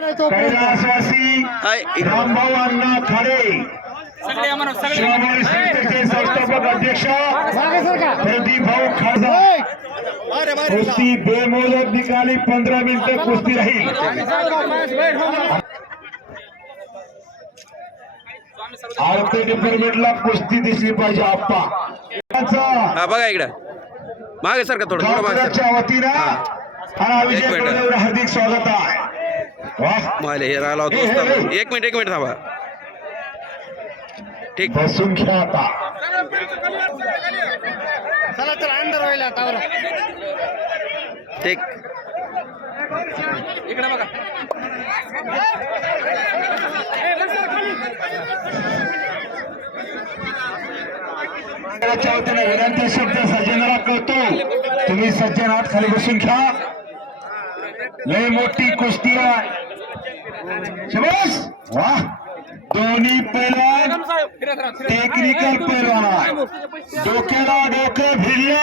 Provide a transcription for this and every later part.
कैलासवासी. रामभाऊ अण्णा खाडे. शिवभोरी संस्थेचे संस्थापक अध्यक्ष प्रदीप भाऊ खासदार कुस्ती बेमोलत निकाली पंधरा मिनिटं कुस्ती राहील. आरती डिपार्टमेंटला कुस्ती दिसली पाहिजे आप्पा. बघा इकडं. मागे सर का थोडं थोडं मागे सर गावकऱ्यांच्या वतीनं हार्दिक स्वागत आहे. मला हे राहिला होता. एक मिनिट एक मिनिट थांबा. ठीक. बसून घ्या आता चला चला अंदर व्हायला टावर ठीक मंडळाच्या वतीनं विनंती शब्द सज्जनाला कळतो. तुम्ही सज्जन आहात खाली बसून घ्या लय मोठी कुस्ती आहे. वा! दोन्ही पैलवान टेक्निकल पैलवान. डोक्याला डोकं भिडलं.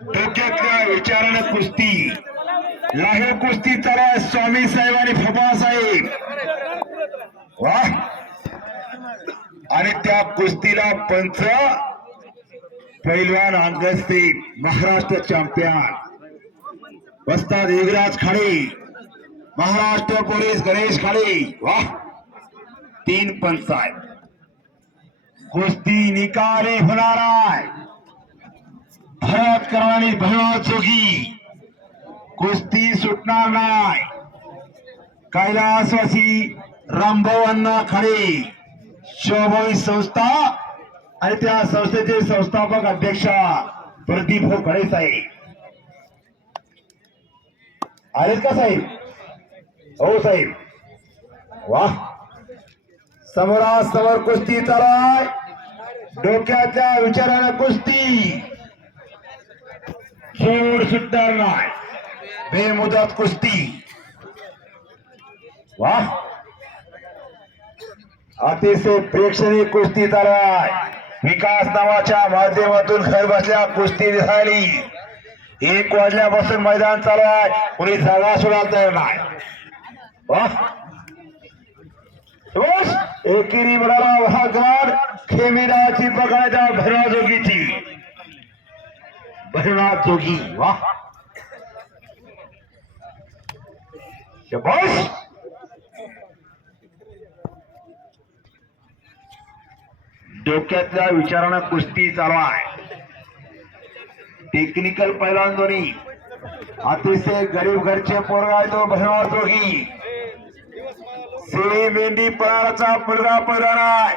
डोक्यातल्या विचारानं कुस्ती. लाहे कुस्ती स्वामी साहेब आणि फबा साहेब. वा! आणि त्या कुस्तीला पंच पैलवान अंगस्ते महाराष्ट्र चॅम्पियन. वस्ताद युगराज खाडे. महाराष्ट्र पोलीस गणेश खाडे. वा. तीन पंच आहेत. कुस्ती निकाली होणार आहे. भरत करवानी भरत चोगी कुस्ती सुटणार नाही. कैलासवासी रामभाऊ खाडे. शोभवी संस्था आणि त्या संस्थेचे संस्थापक अध्यक्ष प्रदीप हो खडे साहेब. आहेत का साहेब? हो साहेब. वा. समोरासमोर कुस्ती चालाय. डोक्याच्या विचारानं कुस्ती. सोड सुद्धा नाही. बेमुदत कुस्ती. वा. अतिशय प्रेक्षणीय कुस्ती चालाय. विकास नावाच्या माध्यमातून घर बसल्या कुस्ती दिसायली. एक वाजल्यापासून मैदान चालू आहे. कुणी जागा सोडायला तयार नाही. एकेरी मिळाला वाघाड खेमिराची बघायच्या भैरवा जोगीची. भैरवा जोगी वाह! बस डोक्यातल्या विचारानं कुस्ती चालू आहे. टेक्निकल पैलवान दोन्ही अतिशय गरीब घरचे पोरगा आहे तो भैरवा जोगी. शेळी मेंढी पळाराचा मुलगा पैलवान आहे.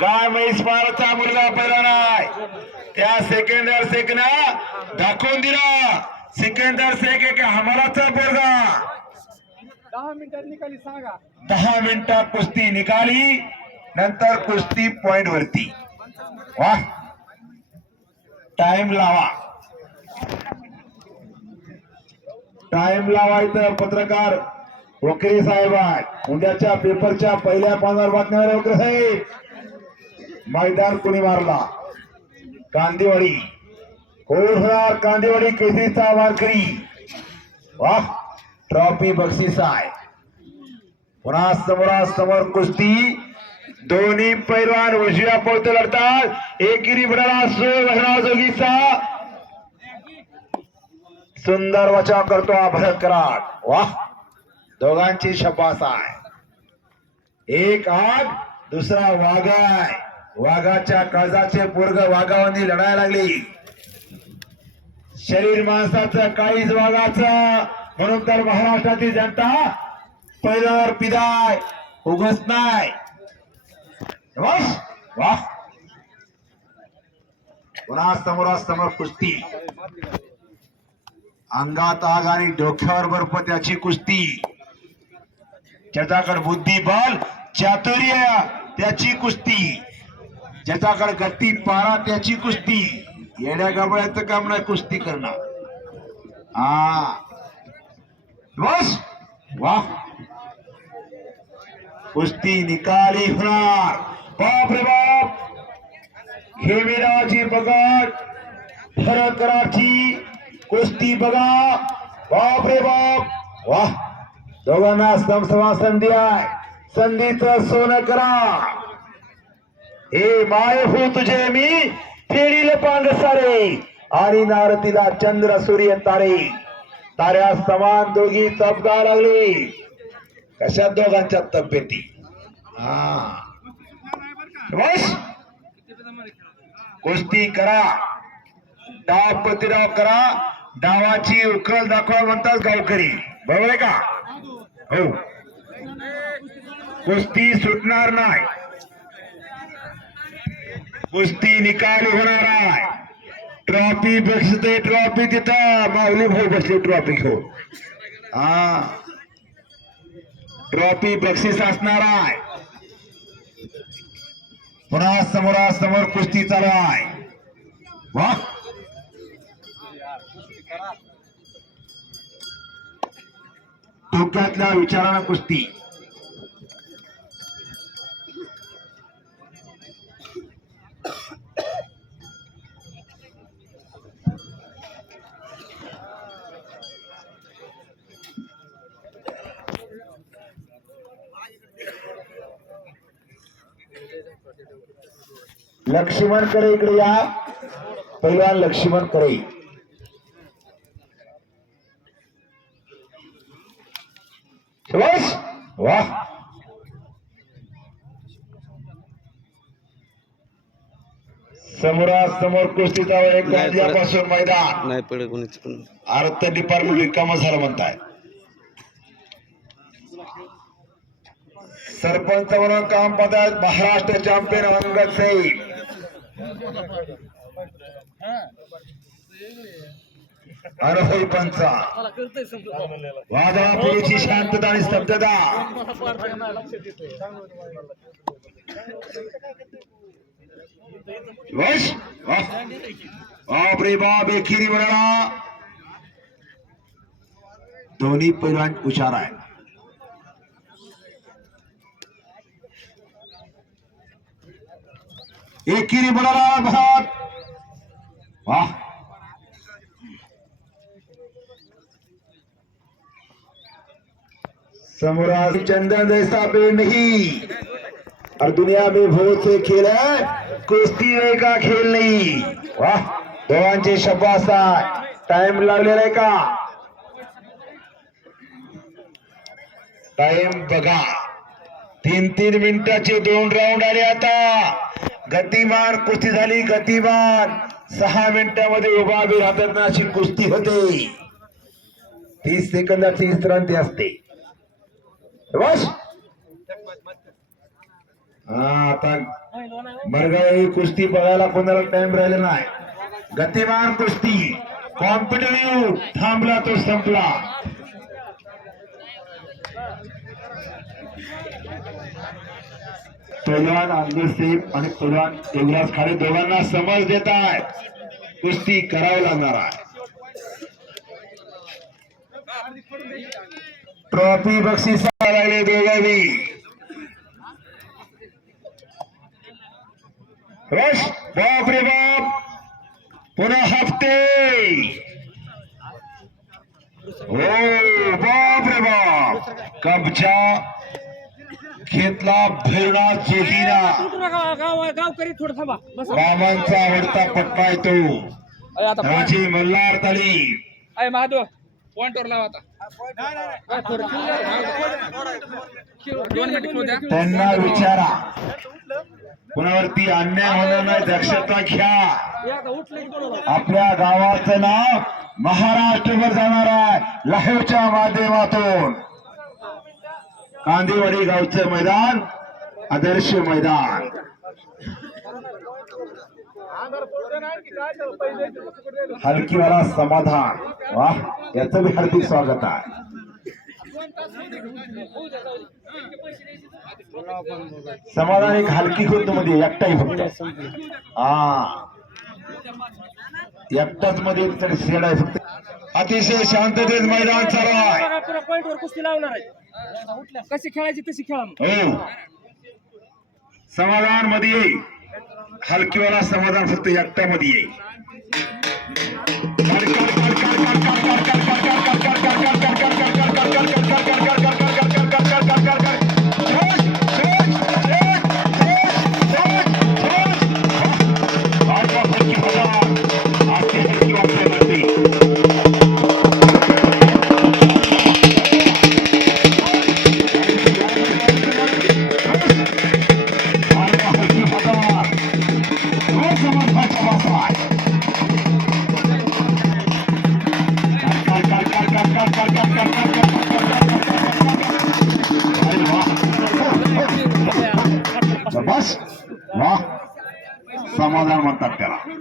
गाय म्हैस पाळाचा मुलगा पैलवान आहे. त्या सेकंदर सेकना दाखवून दिला. सिकंदर शेख एक हमालाचा पोरगा. दहा मिनिटात निकाली सांगा. दहा मिनिटात कुस्ती निकाली नंतर कुस्ती पॉइंट वरती. वा. टाइम लावा. टाइम लावायचं पत्रकार. ओके साहेब. उद्याच्या पेपरच्या पहिल्या पानावर बातम्या ओके साहेब. मैदान कोणी मारला? कांदेवाडी कोण कांदेवाडी केसरीचा वारकरी. वा ट्रॉफी बक्षीस आहे. पुन्हा समोरासमोर कुस्ती. दोन्ही पैलवान उजव्या पळतो लढतात एकेरी बुडाला भैरव जोगीचा. सुंदर वचाव करतो हा भरत कराड. वाह दोघांची शपास आहे. एक आग दुसरा वाघ आहे. वाघाच्या काळजाचे पोरग वाघावानी लढायला लागली. शरीर माणसाचं काहीच वाघाचं म्हणून तर महाराष्ट्रातील जनता पहिल्यावर पिदाय उगस नाही. बस, पुन्हा समोरासमोर कुस्ती? अंगात आग आणि डोक्यावर बर्फ त्याची कुस्ती. ज्याच्याकडे बुद्धिबल चातुर्य त्याची कुस्ती. ज्याच्याकडे गती पारा, त्याची कुस्ती. येड्या गाबळ्याचं काम नाही कुस्ती करणार. हा. बस. वाह कुस्ती निकाली होणार. बाप. रे बाप खेमिराची बघड फरकराची कुस्ती बघा. बाप रे बाप. वाह दोघांना समसमा संधी आहे. संधीचं सोनं करा. हे माय हो तुझे मी फेडील पांग सारे आणि नारतीला चंद्र सूर्य तारे. ताऱ्या समान दोघी चपका लागली. कशा दोघांच्या तब्येती? हा. बस कुस्ती करा. डाव प्रतिडाव करा. डावाची उकल दाखवा म्हणतात गावकरी. बरोबर आहे का? हो। कुस्ती सुटणार नाही. कुस्ती निकाल होणार आहे. ट्रॉफी बसते ट्रॉफी तिथं. माऊली भाऊ बसली ट्रॉफी घेऊन. हा. ट्रॉफी बक्षीस असणार आहे. पुन्हा समोरासमोर कुस्ती चालू आहे. वा. डोक्यातल्या विचारानं कुस्ती. लक्ष्मण करे इकडे या. पहिला लक्ष्मण करे बस वा. समोरासमोर कुस्तीचा एक गाजल्यापासून मैदान. नाही पडे कोणीच पण अर्थ डिपार्टमेंट रिकामा झालं म्हणताय. सरपंच म्हणून काम पाहतात महाराष्ट्र चॅम्पियन अंगद सैन अनुभवी पंचा. शांतता आणि स्तब्धता. वश बाप रे बाप एकेरी दोन्ही पैलवान हुशार आहे एकेरी म्हणाला भारत वाह समोराज चंदन जैसा पे नहीं। और दुनिया में बहुत से खेल है कुस्ती रे का खेल नहीं। वाह दोघांचे शब्बास टाइम लागलेला आहे का? टाइम बघा तीन तीन मिनिटाचे दोन राऊंड आले आता. गतिमान कुस्ती झाली गतिमान. सहा मिनिटामध्ये उभा बी राहतात ना अशी कुस्ती होते. तीस सेकंदाची विश्रांती असते. बस. हा आता बरगाई कुस्ती बघायला कोणाला टाइम राहिला नाही. गतिमान कुस्ती. कॉम्पिटिव्ह थांबला तो संपला. पैलवान अंगसेप आणि पैलवान देवराज खाडे दोघांना समज देत आहे. कुस्ती करावी लागणार आहे. ट्रॉफी बक्षीस राहिले बेळगावी रश बाप रे बाप. पुन्हा हफ्ते हो बाप. रे बाप कबचा घेतला भिरणा चोहिना बाबांचा आवडता पट्टा येतो राजे मल्हार तळी. महादेव. पॉइंटवर लावा आता. दोन मिनिट. त्यांना विचारा. कुणावरती अन्याय होणार नाही दक्षता घ्या. आपल्या गावाचं नाव महाराष्ट्रभर जाणार आहे लाईव्हच्या माध्यमातून कांदेवाडी गावचं मैदान आदर्श मैदान. हलकीवाला समाधान. वा याचं बी हार्दिक स्वागत आहे. समाधान एक हलकी खुर्दमध्ये एकटाही फक्त. हा. एकटाच मध्ये एक तरी शेड आहे फक्त. अतिशय शांततेत मैदान चालू आहे. पॉइंटवर कुस्ती लावणार आहे. कशी खेळायची तशी खेळा. हो. समाधानमध्ये. हलकीवाला समाधान फक्त एकट्यामध्ये येईल. समाधान म्हणतात त्याला